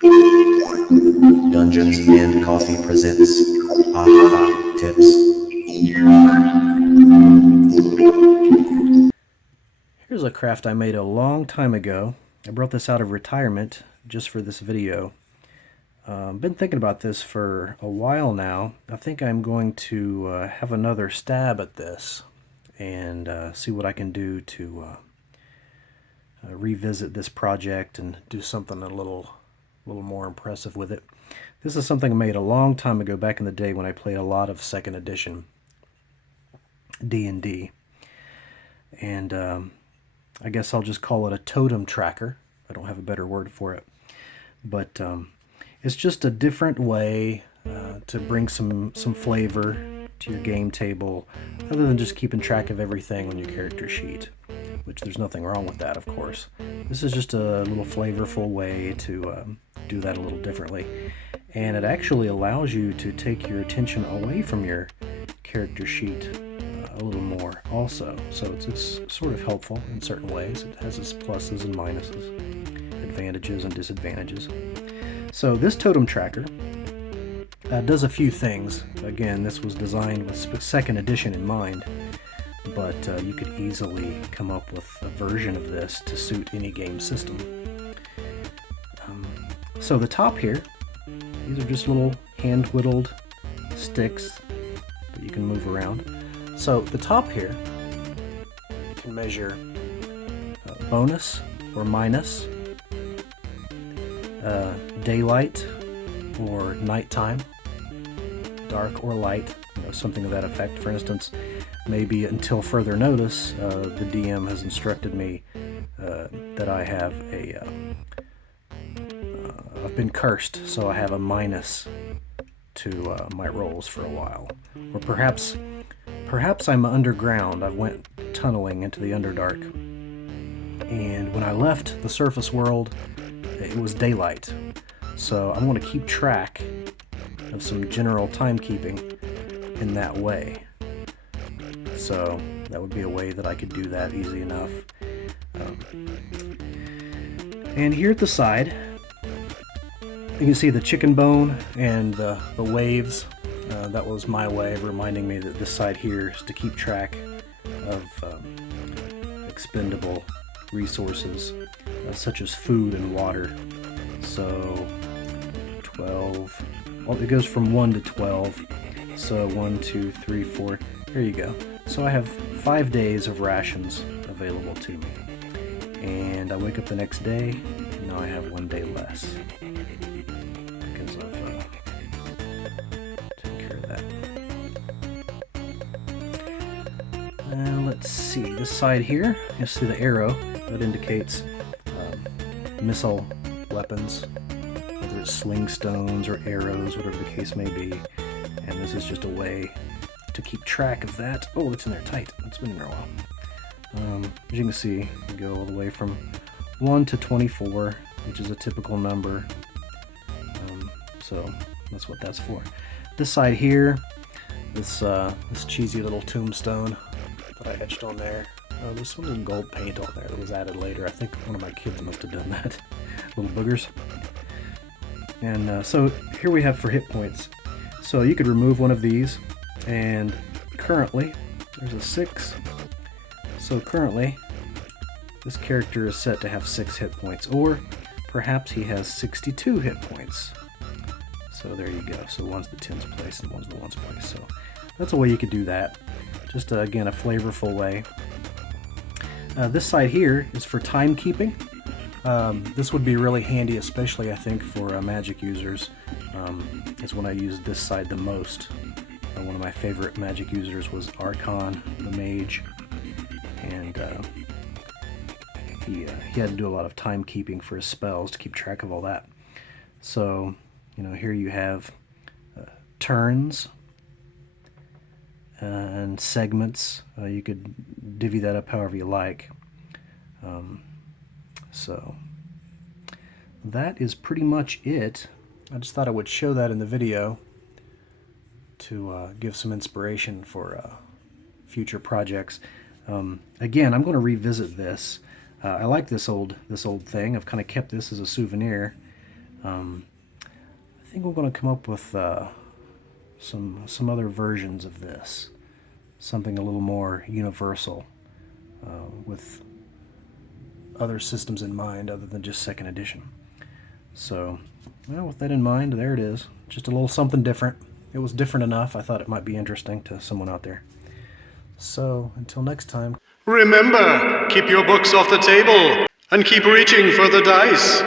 Dungeons and Coffee presents Aha Tips. Here's a craft I made a long time ago. I brought this out of retirement just for this video. Been thinking about this for a while now. I think I'm going to have another stab at this and see what I can do to revisit this project and do something a little more impressive with it. This is something I made a long time ago, back in the day when I played a lot of 2nd edition D&D. And I guess I'll just call it a totem tracker. I don't have a better word for it. But it's just a different way to bring some flavor to your game table, other than just keeping track of everything on your character sheet, which there's nothing wrong with that, of course. This is just a little flavorful way to do that a little differently. And it actually allows you to take your attention away from your character sheet a little more also. So it's sort of helpful in certain ways. It has its pluses and minuses, advantages and disadvantages. So this totem tracker does a few things. Again, this was designed with 2nd edition in mind, but you could easily come up with a version of this to suit any game system. So the top here, these are just little hand-whittled sticks that you can move around. So the top here can measure bonus or minus, daylight or nighttime, dark or light, something of that effect. For instance, maybe until further notice, the DM has instructed me that I have I've been cursed, so I have a minus to my rolls for a while. Or perhaps I'm underground. I went tunneling into the Underdark, and when I left the surface world, it was daylight. So I'm going to keep track of some general timekeeping in that way. So that would be a way that I could do that easy enough. And here at the side, you can see the chicken bone and the waves. That was my way of reminding me that this side here is to keep track of expendable resources, such as food and water. So 12, well, it goes from 1 to 12. So 1, 2, 3, 4, there you go. So I have 5 days of rations available to me. And I wake up the next day, and now I have 1 day less. Because I've taken care of that. And let's see, this side here, you'll see the arrow that indicates missile weapons, whether it's sling stones or arrows, whatever the case may be. And this is just a way to keep track of that. Oh, it's in there tight. It's been in there a while. As you can see, you go all the way from 1 to 24, which is a typical number. So that's what that's for. This side here, this cheesy little tombstone that I etched on there. There's some little gold paint on there that was added later. I think one of my kids must have done that. Little boogers. And so here we have for hit points. So you could remove one of these, and currently there's a 6. So currently this character is set to have 6 hit points, or perhaps he has 62 hit points. So there you go. So one's the 10's place and one's the 1's place. So that's a way you could do that. Just again, a flavorful way. This side here is for timekeeping. This would be really handy, especially I think for magic users. It's when I use this side the most. One of my favorite magic users was Archon, the mage, and he had to do a lot of timekeeping for his spells to keep track of all that. So, here you have turns and segments. You could divvy that up however you like. So that is pretty much it. I just thought I would show that in the video to give some inspiration for future projects. Again, I'm going to revisit this. I like this old thing. I've kind of kept this as a souvenir. I think we're going to come up with some other versions of this, something a little more universal, with other systems in mind other than just second edition. So, well, with that in mind, there it is. Just a little something different. It was different enough. I thought it might be interesting to someone out there. So, until next time. Remember, keep your books off the table and keep reaching for the dice.